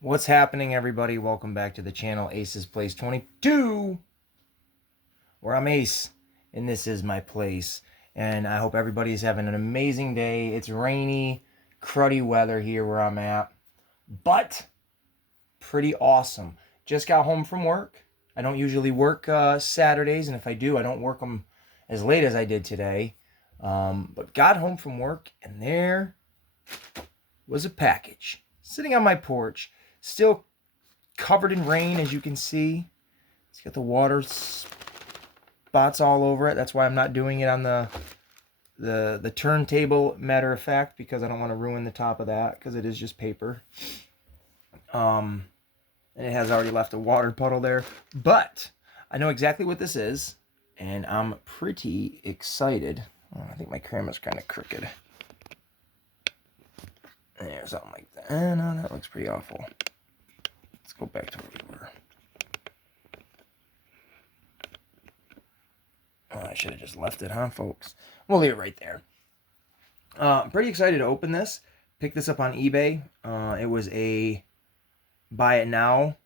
What's happening, everybody? Welcome back to the channel, Ace's Place 22, where I'm Ace, and this is my place. And I hope everybody's having an amazing day. It's rainy, cruddy weather here where I'm at, but pretty awesome. Just got home from work. I don't usually work Saturdays, and if I do, I don't work them as late as I did today. But got home from work, and there was a package sitting on my porch. Still covered in rain, as you can see. It's got the water spots all over it. That's why I'm not doing it on the turntable, matter of fact, because I don't want to ruin the top of that, because it is just paper. And it has already left a water puddle there. But I know exactly what this is, and I'm pretty excited. Oh, I think my camera's kind of crooked. There, something like that. No, that looks pretty awful. Let's go back to where we were. Oh, I should have just left it, huh, folks? We'll leave it right there. I'm pretty excited to open this. Picked this up on eBay. It was a buy it now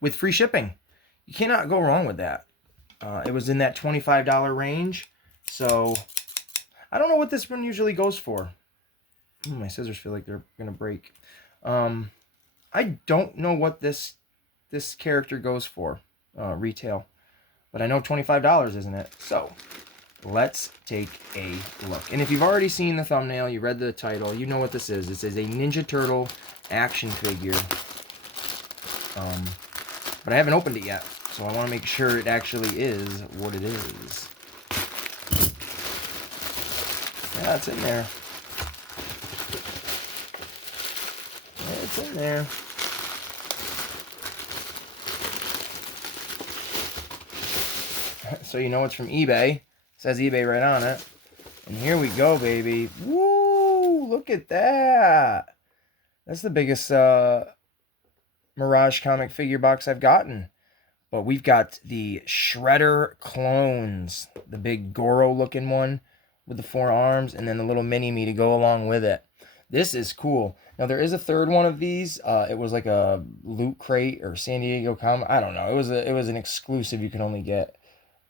with free shipping. You cannot go wrong with that. It was in that $25 range. So, I don't know what this one usually goes for. My scissors feel like they're going to break. I don't know what this character goes for, retail. But I know $25, isn't it? So, let's take a look. And if you've already seen the thumbnail, you read the title, you know what this is. This is a Ninja Turtle action figure. But I haven't opened it yet. So I want to make sure it actually is what it is. Yeah, it's in there. It's in there. So you know it's from eBay. It says eBay right on it. And here we go, baby. Woo! Look at that. That's the biggest Mirage comic figure box I've gotten. But we've got the Shredder Clones. The big Goro-looking one with the 4 arms. And then the little mini-me to go along with it. This is cool. Now, there is a third one of these. It was like a Loot Crate or San Diego Comic. I don't know. It was an exclusive you could only get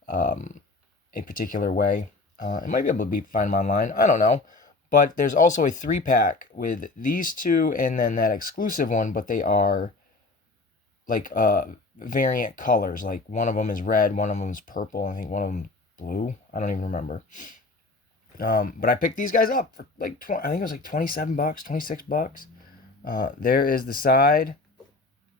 a particular way. It might be able to find them online. I don't know. But there's also a 3-pack with these two and then that exclusive one. But they are like variant colors. Like one of them is red, one of them is purple. I think one of them blue. I don't even remember. But I picked these guys up for like I think it was like $27, $26. There is the side,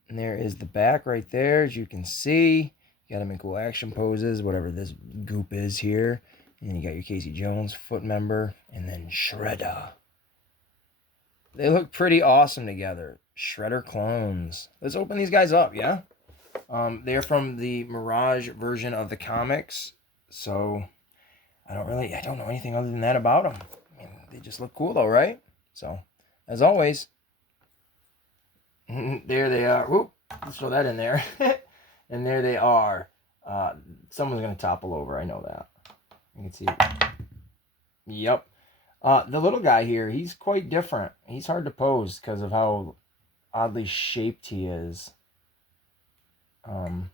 and there is the back right there, as you can see. You got them in cool action poses, whatever this goop is here. And then you got your Casey Jones foot member, and then Shredder. They look pretty awesome together. Shredder Clones. Let's open these guys up, yeah? They're from the Mirage version of the comics, so I don't know anything other than that about them. I mean, they just look cool though, right? So, as always, there they are. Whoop, let's throw that in there. And there they are. Someone's going to topple over, I know that. You can see. Yep. The little guy here, he's quite different. He's hard to pose because of how oddly shaped he is. And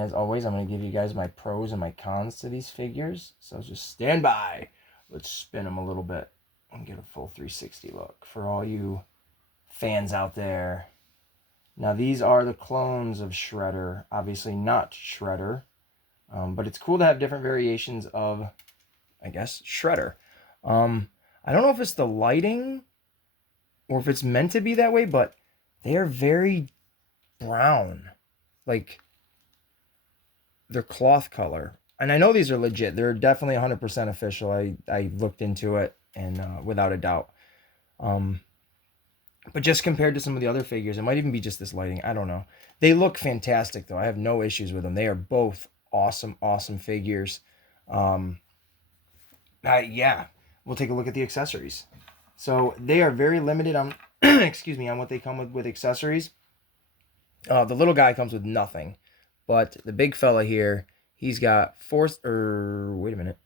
as always, I'm going to give you guys my pros and my cons to these figures. So just stand by. Let's spin them a little bit and get a full 360 look for all you fans out there. Now, these are the clones of Shredder. Obviously not Shredder. But it's cool to have different variations of, I guess, Shredder. I don't know if it's the lighting or if it's meant to be that way, but they are very brown. Like, they're cloth color. And I know these are legit. They're definitely 100% official. I looked into it, and without a doubt. But just compared to some of the other figures, it might even be just this lighting. I don't know. They look fantastic, though. I have no issues with them. They are both awesome, awesome figures. Yeah, we'll take a look at the accessories. So they are very limited on, excuse me, on what they come with accessories. The little guy comes with nothing, but the big fella here, he's got wait a minute,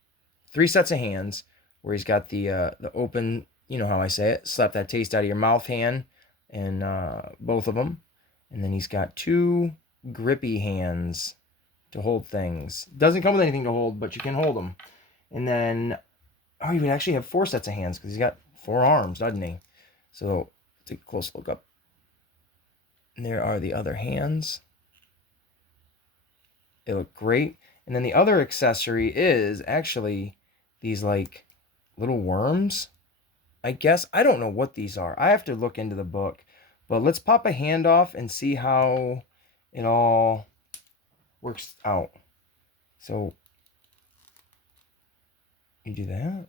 3 sets of hands, where he's got the open, you know how I say it, slap that taste out of your mouth hand, and both of them, and then he's got 2 grippy hands to hold things. Doesn't come with anything to hold, but you can hold them. And then, oh, he would actually have 4 sets of hands because he's got 4 arms, doesn't he? So take a close look up. And there are the other hands. They look great. And then the other accessory is actually these like little worms. I guess I don't know what these are. I have to look into the book. But let's pop a hand off and see how it all works out. So you do that.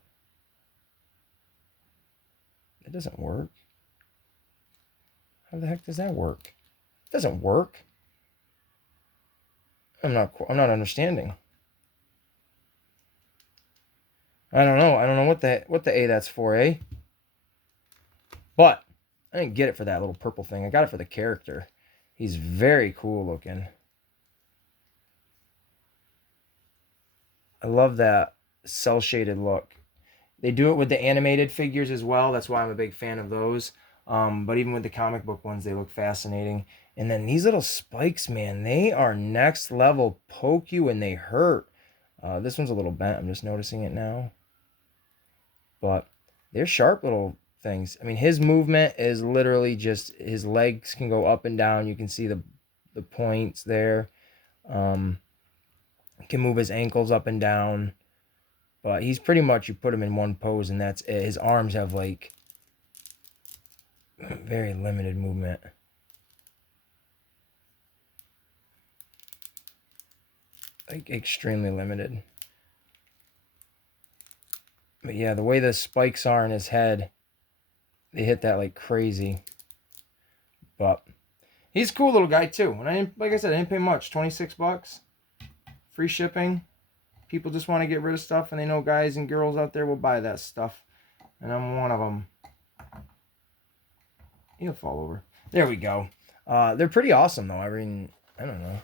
It doesn't work. How the heck does that work? It doesn't work. I'm not understanding. I don't know. I don't know what the A that's for, eh? But I didn't get it for that little purple thing. I got it for the character. He's very cool looking. I love that cell shaded look. They do it with the animated figures as well. That's why I'm a big fan of those. But even with the comic book ones, they look fascinating. And then these little spikes, man, they are next level. Poke you and they hurt. This one's a little bent. I'm just noticing it now. But they're sharp little things. I mean, his movement is literally just his legs can go up and down. You can see the points there. He can move his ankles up and down. But he's pretty much, you put him in one pose and that's it. His arms have like very limited movement. Like extremely limited. But yeah, the way the spikes are in his head, they hit that like crazy. But he's a cool little guy too. And like I said, I didn't pay much. $26. Free shipping. People just want to get rid of stuff and they know guys and girls out there will buy that stuff. And I'm one of them. He'll fall over. There we go. They're pretty awesome though. I mean, I don't know.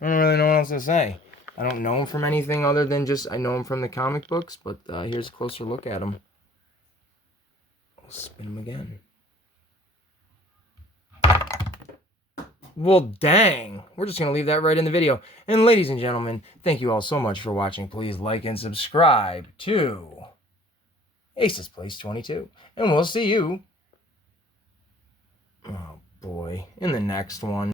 I don't really know what else to say. I don't know him from anything other than just I know him from the comic books, but here's a closer look at him. I'll spin him again. Well, dang. We're just going to leave that right in the video. And ladies and gentlemen, thank you all so much for watching. Please like and subscribe to Ace's Place 22. And we'll see you, oh boy, in the next one.